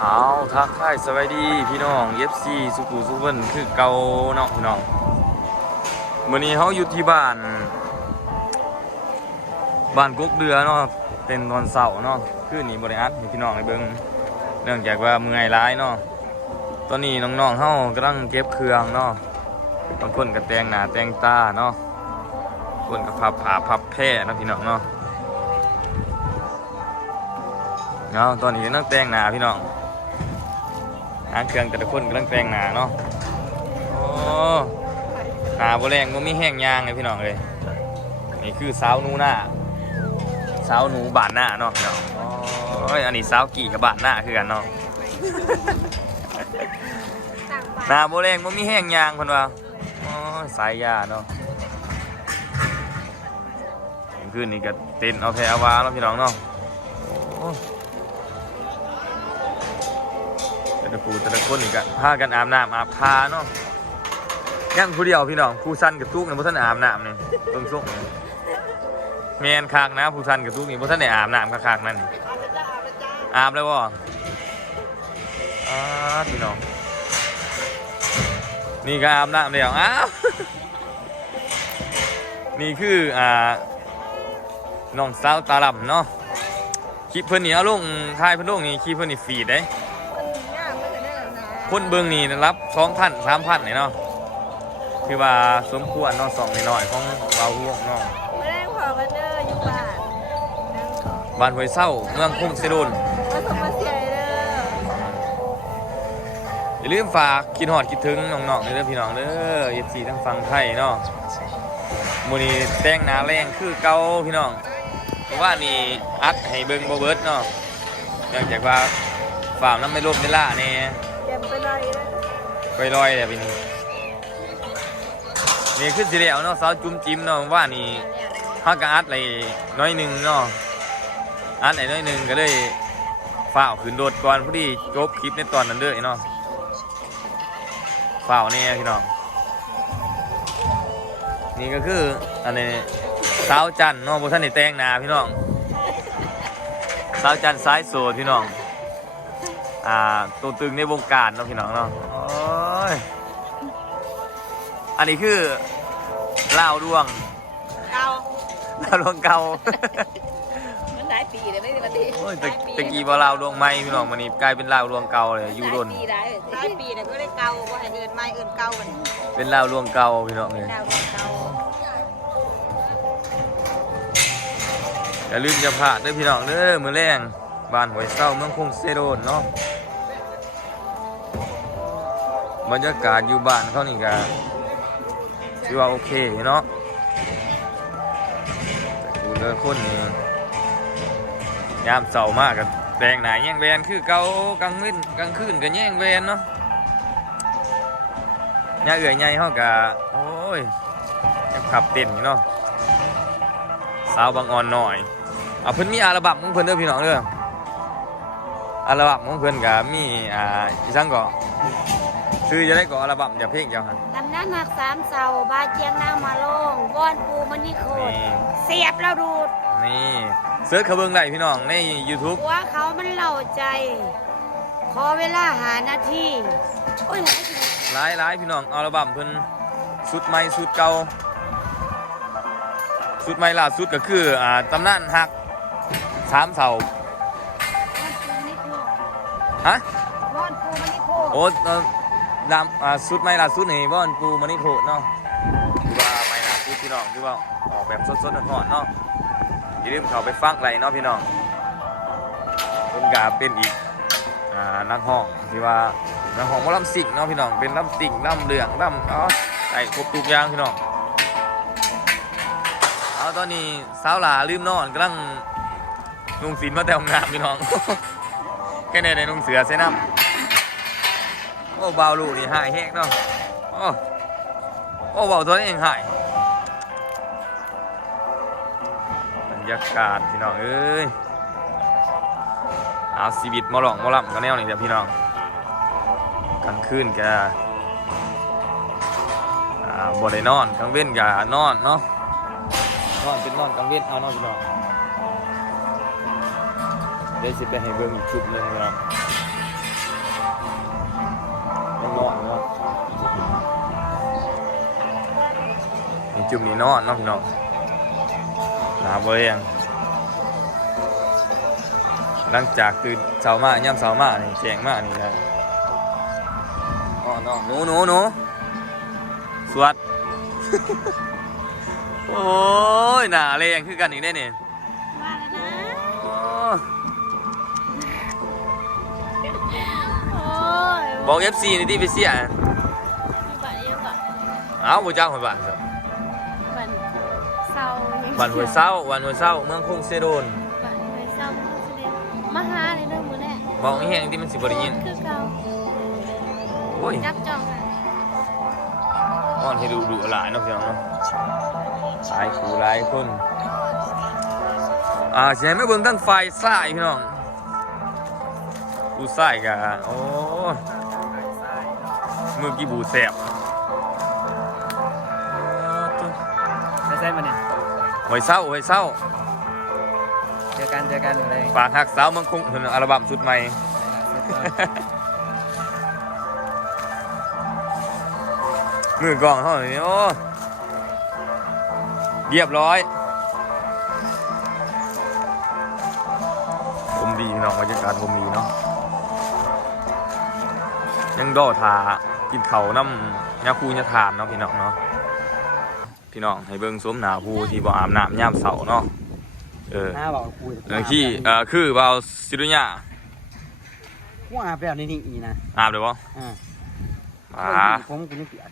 เอาทักทายสวัสดีพี่น้องFCสุขุสุขเพิ่นคือเก่าเนาะพี่น้องมื้อนี้เฮาอยู่ที่บ้านกกเดือเนาะเป็นตอนเช้าเนาะคืนนี้บ่ได้อัดให้พี่น้องได้เบิ่งเนื่องจากว่าเมื่อยหลายเนาะตอนนี้น้องๆเฮากำลังเก็บเครื่องเนาะบางคนก็แต่งหน้าแต่งตาเนาะคนก็พับผ้าพับแพร่เนาะพี่น้องเนาะตอนนี้นั่งแต่งหน้าพี่น้องหางเครื่องแต่ละคนกำลังแต่งหน้าเนาะโอ้หน้าบ่แรงบ่มีแห้งยางเลยพี่น้องเลยนี่คือสาวหนูหน้าสาวหนูบานหน้าเนาะพี่น้องโอ้ยอันนี้สาวกี่กับบานหน้าคือกันเนาะหน้าบ่แรงบ่มีแห้งยางเพิ่นว่าโอ้ยสายยาเนาะคืนนี้ก็เต้นเอาแถววาเนาะพี่น้องเนาะแต่ละคนนี่ก็พากันอาบน้ำอาบทาเนาะยังผู้เดียวพี่น้องผู้สั้นกับตุ๊กเนี่ยผู้ท่านอาบน้ำเนี่ยตรงช่วงแมนคากนะผู้สั้นกับตุ๊กนี่ผู้ท่านได้อาบน้ำคากนั่นอาบเลยวะพี่น้องนี่ก็อาบน้ำเดียวอ้าวนี่คือน้องสาวตาลำเนาะคลิปเพิ่นนี่เอาลงถ่ายเพิ่นลงนี่คลิปเพิ่นนี่ฟีดได้คนเบิ่งนี่รับ2,000 3,000นี่เนาะคือว่าสมควรเนาะ2น้อยๆของเราห่วงเนาะไม่ได้พอกันเด้ออยู่บ้านห้วยเศร้าเมืองคุ้งเสดุลมาสมมาเสียเด้ออย่าลืมฝากคิดฮอดคิดถึงน้องๆเด้อพี่น้องเด้อ FC ทั้งฝั่งไทยเนาะมื้อนี้แต่งหน้าแรงคือเก่าพี่น้องเพราะว่านี่อัดให้เบิ่งบ่เบิดเนาะเนื่องจากว่าฝ่ามน้ำไม่ลบเวลาแน่ไปลอยเลยพี่นี่ขึ้นสิแล้วเนาะสาวจุ้มจิ้มเนาะว่านี่ฮักกะอัดอะไรน้อยหนึ่งเนาะอัดไหนน้อยหนึ่งก็เลยฝ่าวขึ้นโดดก่อนพอดีจบคลิปในตอนนั้นด้วยเนาะฝ่าวเนี่ยพี่น้องนี่ก็คืออันนี้สาวจันเนาะโบท่านในแต่งหน้าพี่น้องสาวจันซ้ายโซพี่น้องตัวตึงในวงการเนาะพี่น้องเนาะอันนี้คือลาวดวงเก่าลาวดวงเก่ามันได้ปีเลยไม่ได้มาดีตะกี้ว่าลาวดวงใหม่พี่น้องวันนี้กลายเป็นลาวดวงเก่าเลยอยู่รุ่นได้ปีแต่ก็ได้เก่าว่าให้เอินไม่เอินเก่ากันเป็นลาวดวงเก่าพี่น้องเลยอย่าลืมอย่าพลาดด้วยพี่น้องเด้อมื้อแรงบ้านห้วยเศร้าเมืองคุ้งเสดุลเนาะบรรยากาศอยู่บ้านเขานี่ก็ถือว่าโอเคเนาะแต่กูเจอคนนี่ยามเสาร์มากกับแดงหนาแย่งแวนคือเก่ากลางคืนกับแย่งแวนเนาะย่าเอื่อยใหญ่เขากะโอ้ยขับเต้นเนาะสาวบางอ่อนหน่อยเพิ่นมีอัลบั้มของเพิ่นเด้อพี่น้องเด้ออัลบั้มของเพิ่นก็มีอีสังก็ซื้อจะได้ก็อัลบั้มจะเพลงเจ้าฮะตำนานหัก3เสาบาเจียงนางมาลงวอนปูมันนี่โคตรเสียบแล้วดูดนี่เสิร์ชเขาเบิ่งได้พี่น้องใน YouTube ว่าเขามันเล่าใจขอเวลาหานาทีโอ้ยหลายพี่น้องอัลบั้มเพิ่นสุดใหม่สุดเก่าสุดใหม่ล่าสุดก็คือตำนานหัก3เสาฮะวอนปูมันนี่โคตรโอ้สุดใหม่ล่าสุดนี่วอนปูมันนี่โคตรเนาะคือว่าใหม่ล่าสุดพี่น้องคือว่าออกแบบสดๆร้อนๆเนาะอย่าลืมเข้าไปฟังไหลเนาะพี่น้องเพิ่นก็เป็นอีกนักห้องที่ว่านักห้องว่าลำสิงเนาะพี่น้องเป็นลำสิงลำเหลืองลำใส่ครบทุกอย่างพี่น้องตอนนี้สาวหลาลืมนอนกำลังนุ่งศีลมาแต่ห้องน้ำพี่น้องแค่ในนุ่งเสือเส้นน้ำโอ้เบาลูนี่หายแห้งเนาะโอ้เบาตัวนี้เองหายบรรยากาศพี่น้องเอ้ยชีวิตมาหลอกมาล่ำกันแนวนี่เดี๋ยวพี่น้องกลางคืนแกบ่ได้นอนกลางเว้นแกนอนเนาะนอนเป็นนอนกลางเว้นเอานอนพี่น้องเดี๋ยวสิไปให้เบิ่งอีกชุดหนึ่งพี่น้อง จุ่มนี่นอนเนาะพี่น้องหนาบ่แรงหลังจากตื่นเช้ามาย่ำเช้ามานี่แข็งมากนี่นะอ๋อน้องหนูสวัสด โอ้ยหนาแรงคือกันอีกได้เนี่ย ว่าแล้วนะ โอ้ โอ้ย บอก FC นี่ที่ไปเสีย อยู่บ้านยังก่อน เอ้าบ่จ้างคนบ้านครับ บ้านเศร้ายัง บ้านห้วยเศร้าบ้านห้วยเศร้าเมืองคงเซโดน บ้านห้วยเศร้ามันแสดงมาหาในเรื่องมื้อแรก บอกอีแห้งที่มันสิบ่ได้ยิน คือเก่า โอ้ย จับจองกัน อ่อนให้ดูหลายเนาะพี่น้องเนาะหลายคู่หลายคนสิให้มาเบิ่งทางฝ่ายซ้ายพี่น้องผู้ซ้ายก็โอ้มือกี่บูแซ่บ ใช่มาเนี่ย ห้วยเศร้าห้วยเศร้า เจอกันอยู่เลย ฝากหักสาวเมืองคงถึงอัลบั้มสุดใหม่ มือกลองเท่านี้โอ้เรียบร้อยผมดีพี่น้องบรรยากาศผมดีเนาะยังดอทากินเขาวน้ำยาคูยาทานเนาะพี่น้องเนาะพี่น้องให้เบิ่งสวมหนาภูที่บ่อาบน้ำย่ามเสาเนาะหน้าบอกคุย ที่คือบ่าวซิรุญา ว่าอาบแล้วนี่อีนะ อาบเลยบ่ผมกูยังเปียก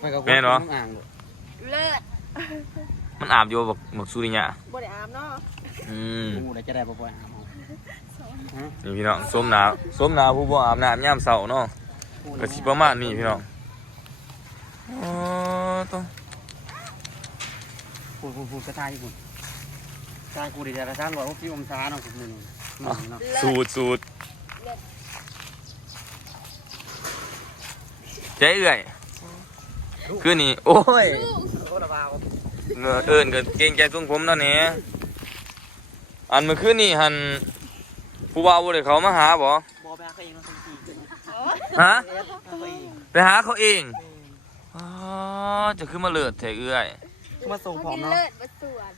ไปกับ แม่เนาะ อ่าง เลิศ มันอาบอยู่บอกสุริยะ บ่ได้อาบเนาะ กูได้จะได้บ่อยอาบ นี่พี่น้องสวมหนาผู้บ่อาบน้ำย่ามเสาเนาะก็สิประมาณนี้พี่น้องต้อง กูกระทายกูกระกูดีแต่กระทั่งว่าพี่อมช้าเนาะคุณมึงเนาะ สูตรเจ๊เอื่อยคือนี่โอ้ย โคตรบ้า เงเอิญก็เก่งใจทรงผมแล้วเนี่ยอันเมื่อคืนนี่หันผู้บ่าวบ่ได้เขามาหาบ่ บอไปหาเขาเองเนาะที ฮะไปหาเขาเองอ๋อจะขึ้นมาเลิศแท้เอื่อย มาส่งผอมเนาะ เลิศมาสวน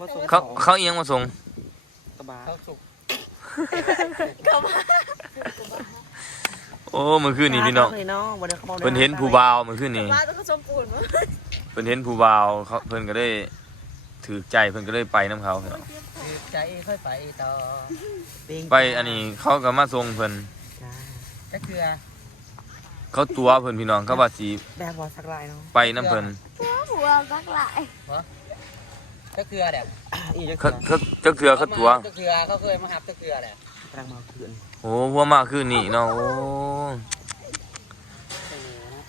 มาส่ง เขาเอียงมาส่ง กระบะเขาสุก โอ้เมื่อคืนนี่พี่น้องเพิ่นเห็นผู้บ่าวเมื่อคืนนี่ ว่าต้องชมปูนมั้ง เพิ่นเห็นผู้บ่าวเขาเพิ่นก็ได้ถือใจเพิ่นก็ได้ไปน้ำเขาพี่น้อง ใจค่อยไปต่อ ไปอันนี้เขาก็มาส่งเพิ่น ก็คือ เขาตัวเพิ่นพี่น้องเขาว่าสิ แบบบอสักลายเนาะ ไปน้ำเพิ่น หัวสักหลาย ก็คือแบบ เขาเถื่อเขาตัว ก็คือเขาเคยมาหับก็คือแหละกำลังมาคืน โอ้พวกมาคือนี่เนาะโอ้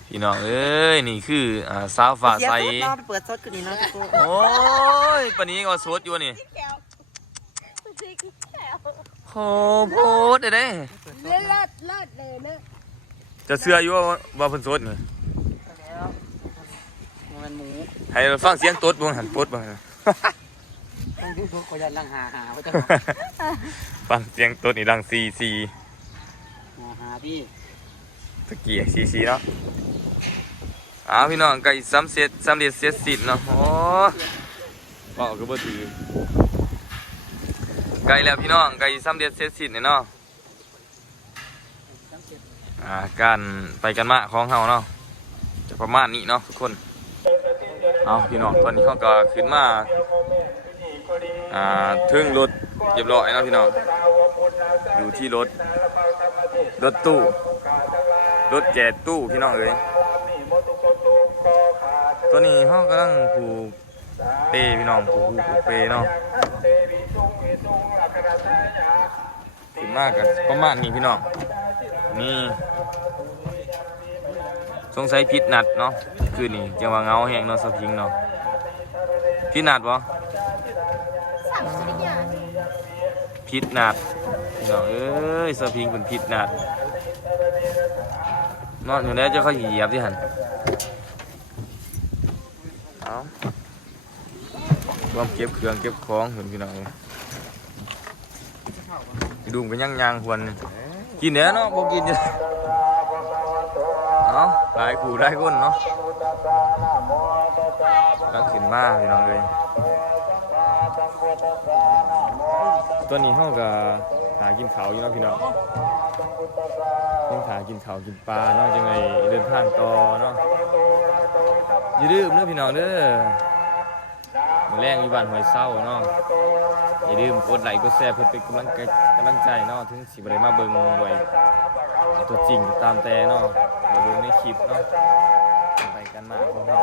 พี่น้องเอ้ยนี่คือสาวฟ้าใส เปิดซดคืนนี้เนาะทุกคน โอ้ยปานนี้ก็สดอยู่นี่ แก้วซิกแก้ว โหโพดเด้ เลิศเลยเลิศ จะเชื่ออยู่ว่าเพิ่นสดนี่ แล้วมันหมู ให้ฟังเสียงตดบ่หันตดบ่ ต้องยุบทุกคนยันลังหาเขาจะ ฟังเสียงตดนี่ดังซี หาพี่ ตะกี้ซีเนาะพี่น้องไก่สำเร็จเสร็จสิ้นเนาะโอ้บอกก็บ่ถือไก่แล้วพี่น้องไก่สำเร็จเสร็จสิ้นเนาะการไปกันมาของเฮาเนาะจะประมาณนี้เนาะทุกคนเอาพี่น้องตอนนี้เขาก็ขึ้นมาถึงรถเรียบร้อยเนาะพี่น้องอยู่ที่รถตู้รถแก่ตู้พี่น้องเอ้ยตัวนี้เขากำลังผูกเปพี่น้องผูกเปเนาะขึ้นมากกันประมาณนี้พี่น้องนี่สงสัยพิษนัดเนาะคือนี่จังว่าเงาแห้งเนาะสพิงเนาะพิษนัดบ่ สามสิบอย่าง พิษนัดพี่น้องเอ้ยสพิงเป็นพิษนัดนอนอยู่แล้วจะเขาเหยียบที่หันเอารวมเก็บเครื่องเก็บของเห็นพี่น้องเลยดูมันก็ย่างๆควรกินเนื้อเนาะบ่กินจะเอาหลายขู่หลายคนเนาะ กำลังขึ้นมาพี่น้องเลยตอนนี้เฮาก็หากินข้าวอยู่เนาะพี่น้องยังหากินข้าวกินปลาเนาะจังไงเดินทางต่อเนาะอย่าลืมเด้อพี่น้องเด้อมื้อแรงอยู่บ้านห้วยเศร้าเนาะอย่าลืมกดไลค์กดแชร์เพื่อเป็นกำลังใจเนาะถึงสิบ่ได้มาเบิ่งไว้ตัวจริงตามแต่เนาะเดี๋ยวเบิ่งในคลิปเนาะไปกันมาพวกเรา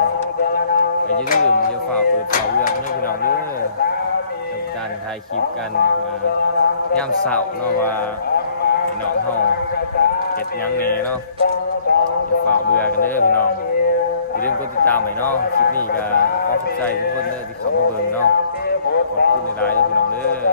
ไปอย่าลืมอย่าฝ่าเปิดเผาเรื่องเด้อพี่น้องเด้อกับการถ่ายคลิปกันยามเช้าเนาะว่าพี่น้องเฮาเฮ็ดหยังแหน่เนาะอย่าฝ่าเบื่อกันเด้อพี่น้องอย่าลืมกดติดตามไว้เนาะคลิปนี้ก็ขอขอบใจทุกคนเด้อที่เข้ามาเบิ่งเนาะขอบคุณหลายๆเด้อพี่น้องเด้อ